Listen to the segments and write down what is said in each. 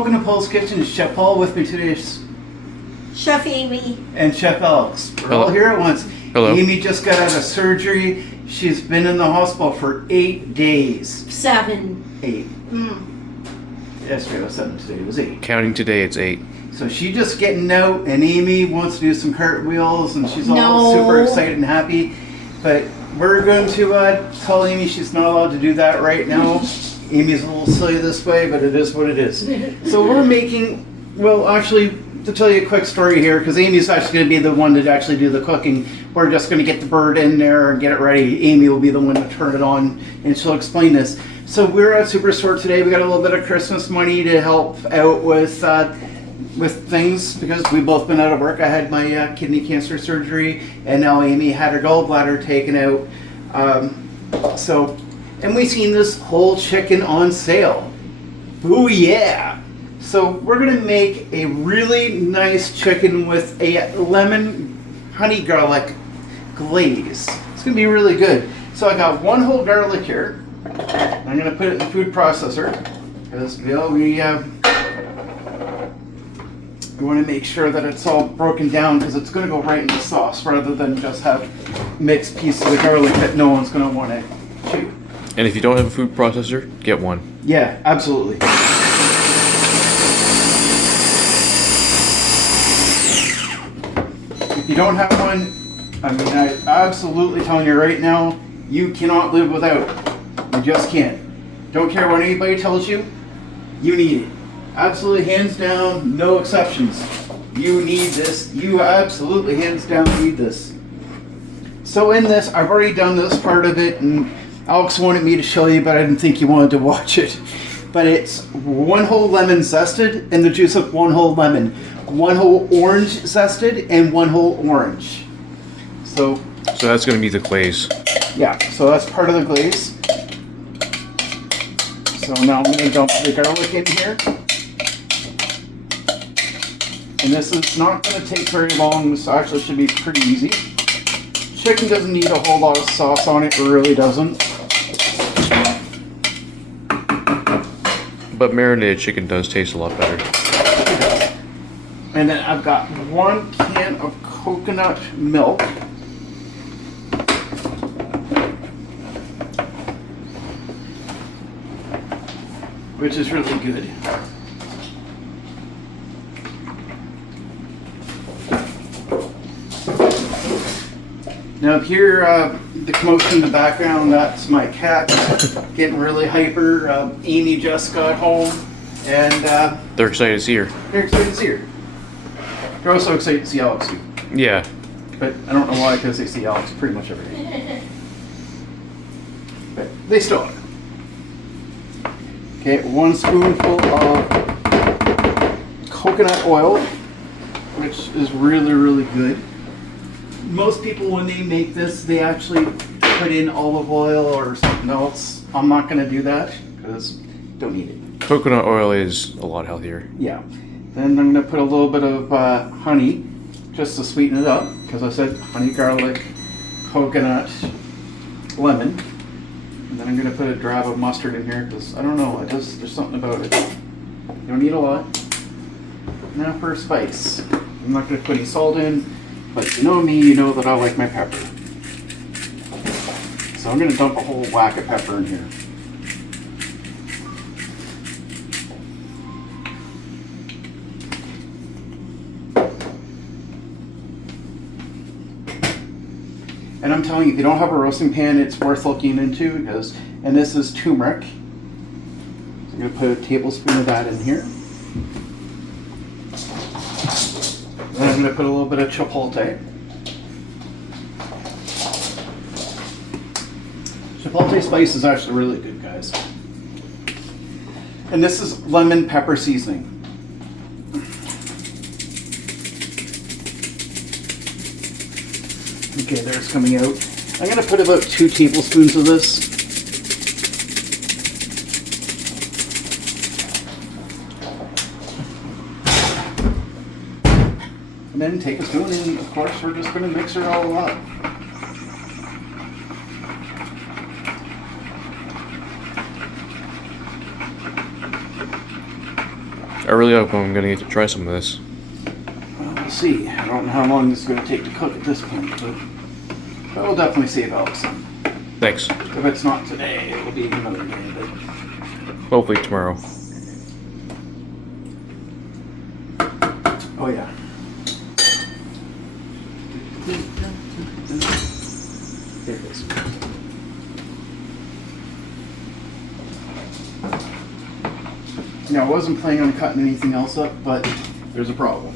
Welcome to Paul's Kitchen. Chef Paul with me today is Chef Amy. and Chef Alex. We're Hello. all here at once. Hello. Amy just got out of surgery. She's been in the hospital for 8 days. 7. 8. Mm. Yesterday was 7, today was 8. Counting today, it's 8. So she's just getting out, and Amy wants to do some cartwheels, and she's all No. super excited and happy. But we're going to tell Amy she's not allowed to do that right now. Amy's a little silly this way, but it is what it is. So we're making, well, actually, to tell you a quick story here, because Amy's actually going to be the one to actually do the cooking. We're just going to get the bird in there and get it ready. Amy will be the one to turn it on, and she'll explain this. So we're at Superstore today. We got a little bit of Christmas money to help out with things, because we've both been out of work. I had my kidney cancer surgery, and now Amy had her gallbladder taken out. And we seen this whole chicken on sale. Ooh yeah! So we're gonna make a really nice chicken with a lemon honey garlic glaze. It's gonna be really good. So I got one whole garlic here. I'm gonna put it in the food processor because we want to make sure that it's all broken down, because it's going to go right in the sauce rather than just have mixed pieces of garlic that no one's going to want to chew. And if you don't have a food processor, get one. Yeah, absolutely. If you don't have one, I mean, I'm absolutely telling you right now, you cannot live without it. You just can't. Don't care what anybody tells you, you need it. Absolutely, hands down, no exceptions. You need this. You absolutely, hands down, need this. So in this, I've already done this part of it, and Alex wanted me to show you, but I didn't think you wanted to watch it. But it's one whole lemon zested and the juice of one whole lemon. One whole orange zested and one whole orange. So that's going to be the glaze. yeah, so that's part of the glaze. So now I'm going to dump the garlic in here. And this is not going to take very long. This actually should be pretty easy. Chicken doesn't need a whole lot of sauce on it. It really doesn't. But marinated chicken does taste a lot better. And then I've got 1 can of coconut milk. Which is really good. Now if you're the commotion in the background, that's my cat getting really hyper. Amy just got home, and They're excited to see her. they're excited to see her. They're also excited to see Alex too. Yeah. But I don't know why, because they see Alex pretty much every day. But they still are. Okay, 1 spoonful of coconut oil, which is really, really good. Most people, when they make this, they actually put in olive oil or something else. I'm not going to do that because don't need it. Coconut oil is a lot healthier. Yeah. Then I'm going to put a little bit of honey just to sweeten it up, because I said honey, garlic, coconut, lemon. And then I'm going to put a drab of mustard in here because I don't know, there's something about it. You don't need a lot. Now for spice. I'm not going to put any salt in. But you know me, you know that I like my pepper. So I'm going to dump a whole whack of pepper in here. And I'm telling you, if you don't have a roasting pan, it's worth looking into, because, and this is turmeric. So I'm going to put a tablespoon of that in here. Then I'm going to put a little bit of chipotle. Chipotle spice is actually really good, guys. And this is lemon pepper seasoning. Okay, there it's coming out. I'm going to put about 2 tablespoons of this. And then take a spoon, and of course we're just going to mix it all up. I really hope I'm gonna get to try some of this. Well, we'll see. I don't know how long this is going to take to cook at this point, but we'll definitely save out some. Thanks. If it's not today, it'll be another day. But Hopefully tomorrow. oh yeah. There it is. Now, I wasn't planning on cutting anything else up, but there's a problem.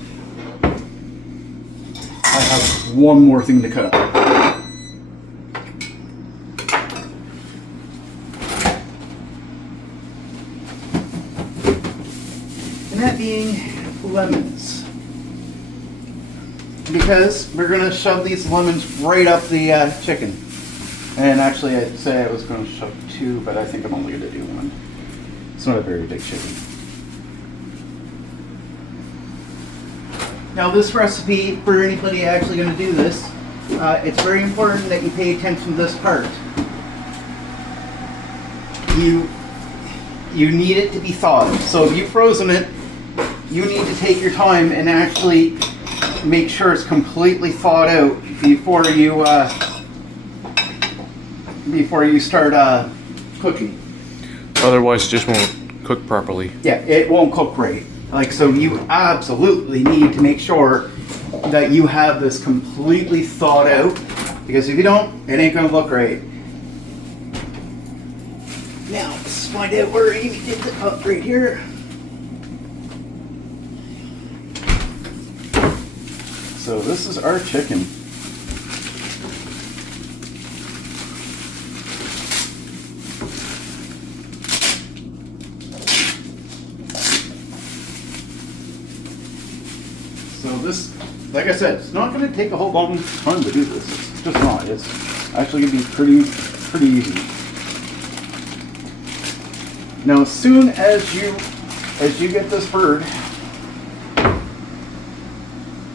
I have one more thing to cut up. And that being lemons. Because we're going to shove these lemons right up the chicken. And actually, I'd say I was going to shove 2, but I think I'm only going to do 1. It's not a very big chicken. Now this recipe, for anybody actually going to do this, it's very important that you pay attention to this part. You need it to be thawed. So if you've frozen it, you need to take your time and actually make sure it's completely thawed out before you start cooking. Otherwise, it just won't cook properly. Yeah, it won't cook right. Like, so you absolutely need to make sure that you have this completely thawed out, because if you don't, it ain't gonna look right. Now, let's find out where Amy did the cut right here. So this is our chicken. So this, like I said, it's not going to take a whole long time to do this. It's just not. It's actually going to be pretty easy. Now, as soon as you get this bird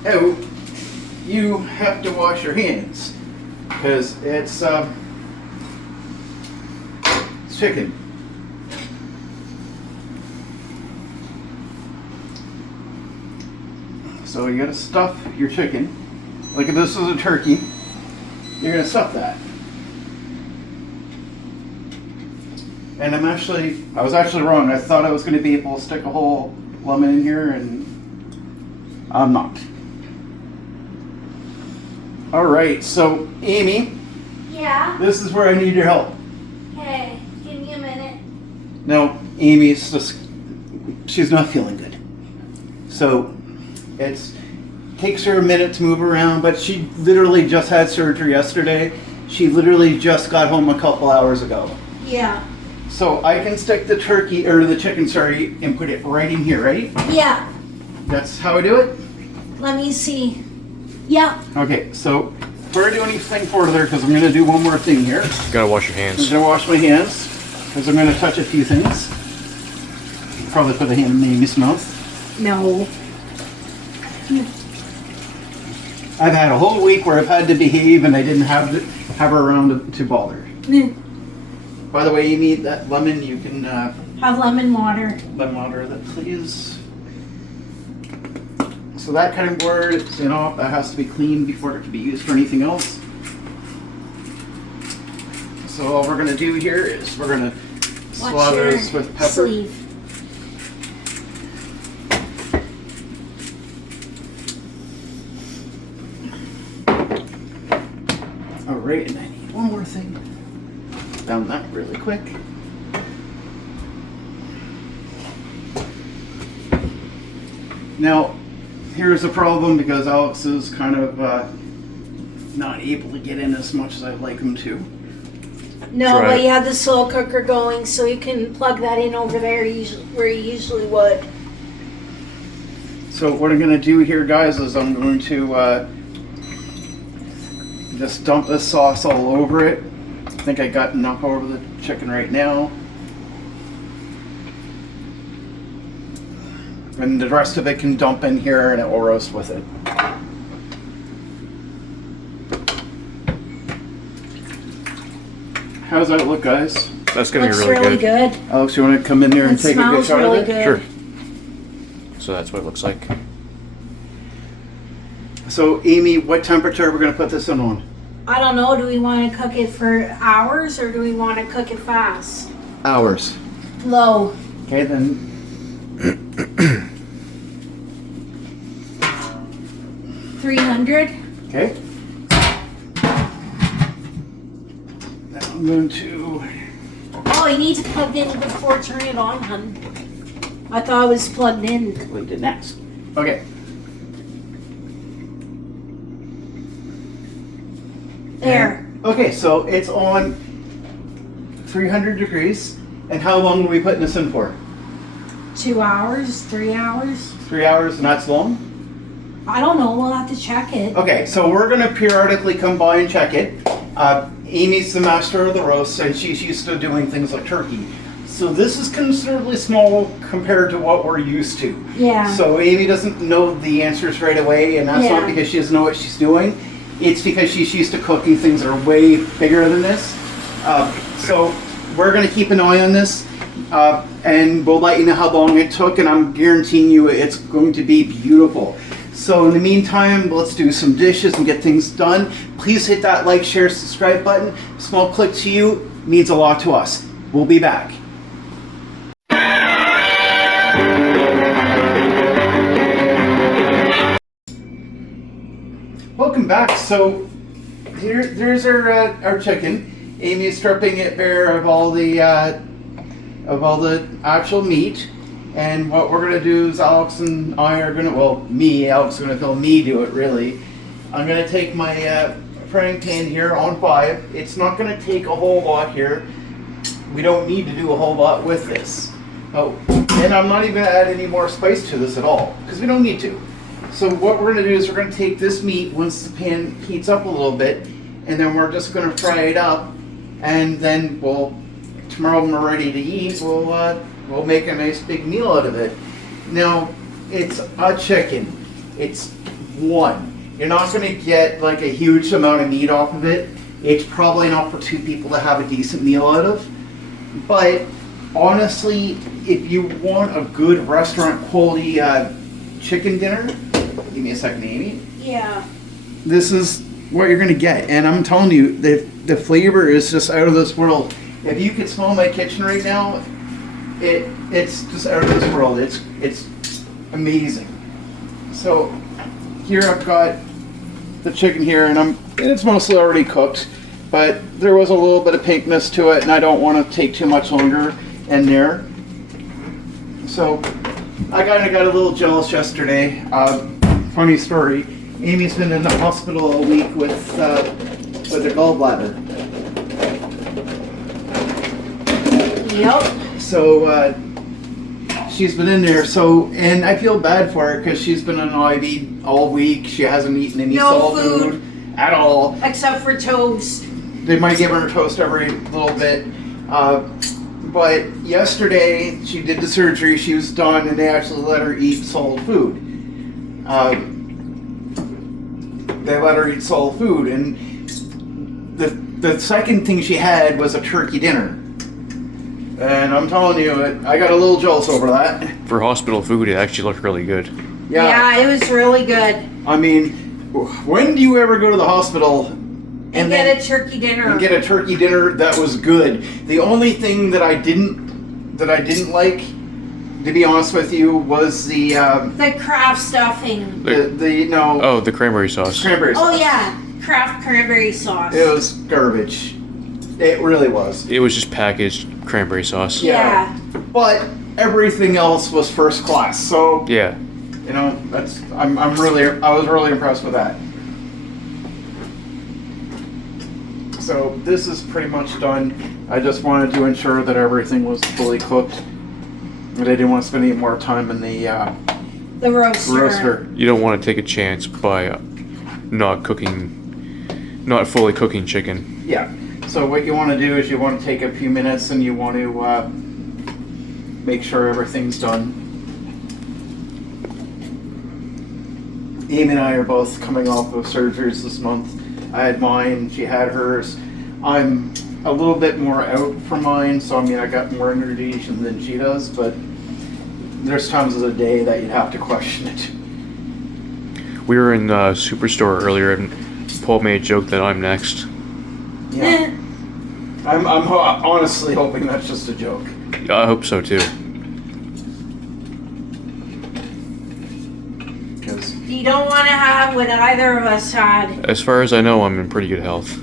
out, you have to wash your hands, because it's chicken. So you gotta stuff your chicken. Like if this is a turkey, you're gonna stuff that. And I was actually wrong. I thought I was gonna be able to stick a whole lemon in here, and I'm not. All right, so Amy, Yeah. this is where I need your help. Okay. Give me a minute. Now, Amy's she's not feeling good. So it takes her a minute to move around, but she literally just had surgery yesterday. She literally just got home a couple hours ago. Yeah. So I can stick the turkey, or the chicken, sorry, and put it right in here, right? Yeah. That's how I do it? Let me see. Yeah. Okay, so before I do anything further, because I'm going to do one more thing here. You gotta wash your I'm hands. going to wash my hands, because I'm going to touch a few things. Probably put a hand in Amy's mouth. No. I've had a whole week where I've had to behave, and I didn't have her around to bother. By the way, Amy, that lemon, you can Have lemon water. lemon water that, please. So that kind of board, that has to be cleaned before it can be used for anything else. So all we're gonna do here is we're gonna Watch slather your this with pepper. sleeve. All right, and I need one more thing. Found that really quick. Now, here's a problem, because Alex is kind of not able to get in as much as I'd like him to. No, Try but it. you have the slow cooker going, so you can plug that in over there where you usually would. So what I'm going to do here, guys, is I'm going to just dump this sauce all over it. I think I got enough over the chicken right now. And the rest of it can dump in here, and it will roast with it. How's that look, guys? That's gonna Looks be really good. good. Alex, you want to come in there and It take a good smells shot really of it? good. Sure. so that's what it looks like. So, Amy, what temperature are we going to put this in on? I don't know. Do we want to cook it for hours or do we want to cook it fast? Hours. Low. Okay, then. 300. Okay. Now I'm going to. Oh, you need to plug it in before turning it on, hun. I thought it was plugged in. We did next. Okay. There. Okay, so it's on 300 degrees. And how long are we putting this in for? 2 hours, 3 hours. 3 hours, and that's long? I don't know. We'll have to check it. Okay, so we're going to periodically come by and check it. Amy's the master of the roast, and she's used to doing things like turkey. So this is considerably small compared to what we're used to. Yeah. So Amy doesn't know the answers right away, and that's not Yeah. because she doesn't know what she's doing. It's because she's used to cooking things that are way bigger than this. So we're going to keep an eye on this, and we'll let you know how long it took, and I'm guaranteeing you it's going to be beautiful. So in the meantime, let's do some dishes and get things done. Please hit that like, share, subscribe button. A small click to you means a lot to us. We'll be back. Welcome back. So there's our chicken. Amy's stripping it bare of all the actual meat. And what we're gonna do is Alex and I are gonna, Alex is gonna film me do it really. I'm gonna take my frying pan here on 5. It's not gonna take a whole lot here. We don't need to do a whole lot with this. Oh, and I'm not even gonna add any more spice to this at all, because we don't need to. So what we're gonna do is we're gonna take this meat once the pan heats up a little bit, and then we're just gonna fry it up, and then tomorrow when we're ready to eat, we'll make a nice big meal out of it. Now, it's a chicken. It's one. You're not going to get like a huge amount of meat off of it. It's probably enough for 2 people to have a decent meal out of. But honestly, if you want a good restaurant quality chicken dinner, give me a second, Amy. Yeah. This is what you're going to get. And I'm telling you, the flavor is just out of this world. If you could smell my kitchen right now, it's just out of this world. It's amazing. So here I've got the chicken here, and it's mostly already cooked, but there was a little bit of pinkness to it, and I don't want to take too much longer in there. So I kind of got a little jealous yesterday. Funny story. Amy's been in the hospital all week with her gallbladder. Yep. So she's been in there. And I feel bad for her because she's been on IV all week. She hasn't eaten any No soul food at all. Except for toast. They might give her toast every little bit. But yesterday she did the surgery. She was done, and they actually let her eat solid food. They let her eat solid food, and the second thing she had was a turkey dinner. And I'm telling you, I got a little jealous over that. For hospital food, it actually looked really good. Yeah, it was really good. I mean, when do you ever go to the hospital And get a turkey dinner. and get a turkey dinner that was good? The only thing that I didn't like, to be honest with you, was the Kraft stuffing. The cranberry sauce. Cranberry sauce. Oh yeah, Kraft cranberry sauce. It was garbage. It really was. It was just packaged cranberry sauce. Yeah. But everything else was first class. So Yeah. I was really impressed with that. So this is pretty much done. I just wanted to ensure that everything was fully cooked. And I didn't want to spend any more time in the roaster. You don't want to take a chance by not fully cooking chicken. Yeah. So what you want to do is you want to take a few minutes and you want to make sure everything's done. Amy and I are both coming off of surgeries this month. I had mine, she had hers. I'm a little bit more out for mine, so I got more energy than she does, but there's times of the day that you'd have to question it. We were in Superstore earlier, and Paul made a joke that I'm next. Yeah. I'm honestly hoping that's just a joke. I hope so too. Because You don't want to have what either of us had. As far as I know, I'm in pretty good health.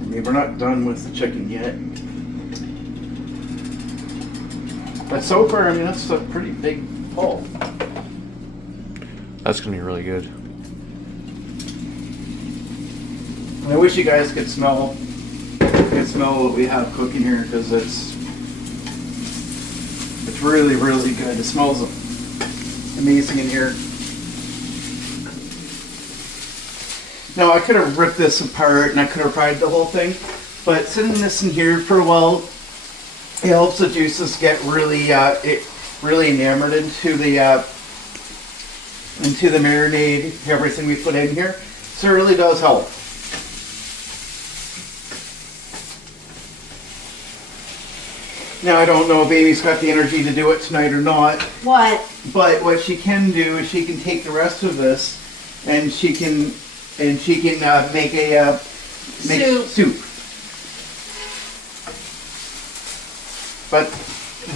I mean, we're not done with the chicken yet. But so far, I mean, that's a pretty big pull. That's gonna be really good. I wish you guys could smell what we have cooking here, because it's really, really good. It smells amazing in here. Now, I could have ripped this apart and I could have fried the whole thing, but sitting this in here for a while, it helps the juices get really enamored into the marinade, everything we put in here. So it really does help. Now, I don't know if Amy's got the energy to do it tonight or not, What? but what she can do is she can take the rest of this and she can make a soup. But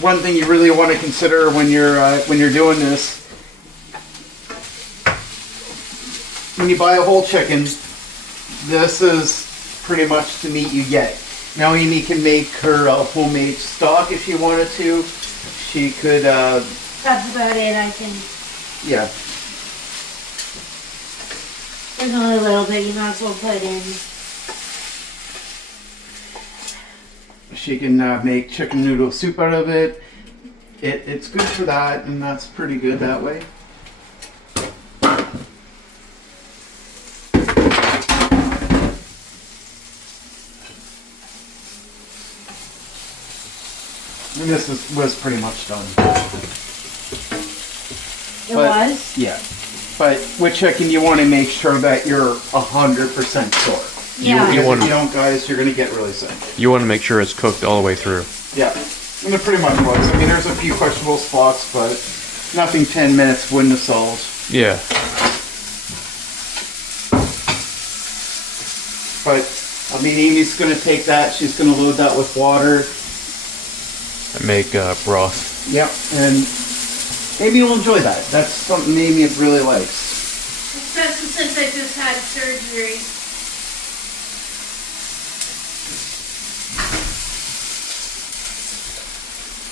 one thing you really want to consider when you're doing this, when you buy a whole chicken, this is pretty much the meat you get. Now Amy can make her homemade stock if she wanted to. She could. That's about it, I think. Yeah. There's only a little bit you might as well put in. She can make chicken noodle soup out of it. It's good for that, and that's pretty good that way. And this was pretty much done. It was? Yeah. But with chicken, you want to make sure that you're 100% sure. Yeah. You If want you don't, guys, you're going to get really sick. You want to make sure it's cooked all the way through. Yeah. And it pretty much was. I mean, there's a few questionable spots, but nothing 10 minutes wouldn't have solved. Yeah. But, I mean, Amy's going to take that. She's going to load that with water. Make broth. Yep. And Amy will enjoy that. That's something Amy really likes. Especially since I just had surgery.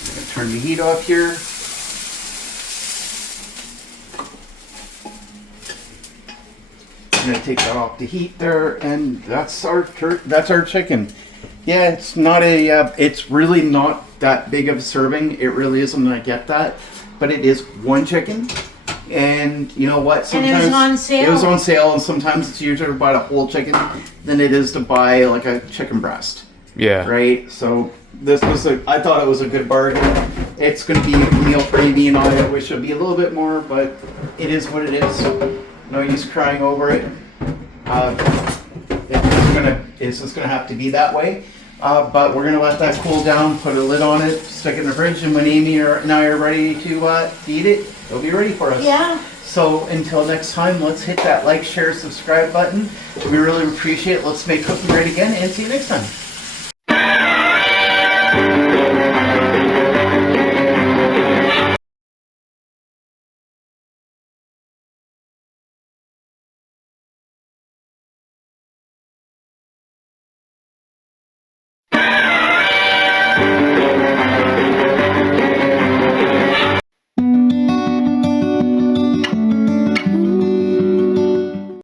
I'm going to turn the heat off here. I'm going to take that off the heat there, and that's our chicken. Yeah, it's not it's really not that big of a serving. It really isn't. I get that, but it is one chicken, and you know what? And it was on sale. It was on sale, and sometimes it's easier to buy a whole chicken than it is to buy like a chicken breast. Yeah. Right. So this was I thought it was a good bargain. It's going to be a meal for Amy and I wish it would be a little bit more, but it is what it is. No use crying over it. It's just gonna have to be that way. But we're gonna let that cool down, put a lid on it, stick it in the fridge, and when Amy and I are ready to eat it, it'll be ready for us. Yeah. So until next time, let's hit that like, share, subscribe button. We really appreciate it. Let's make cooking great again, and see you next time.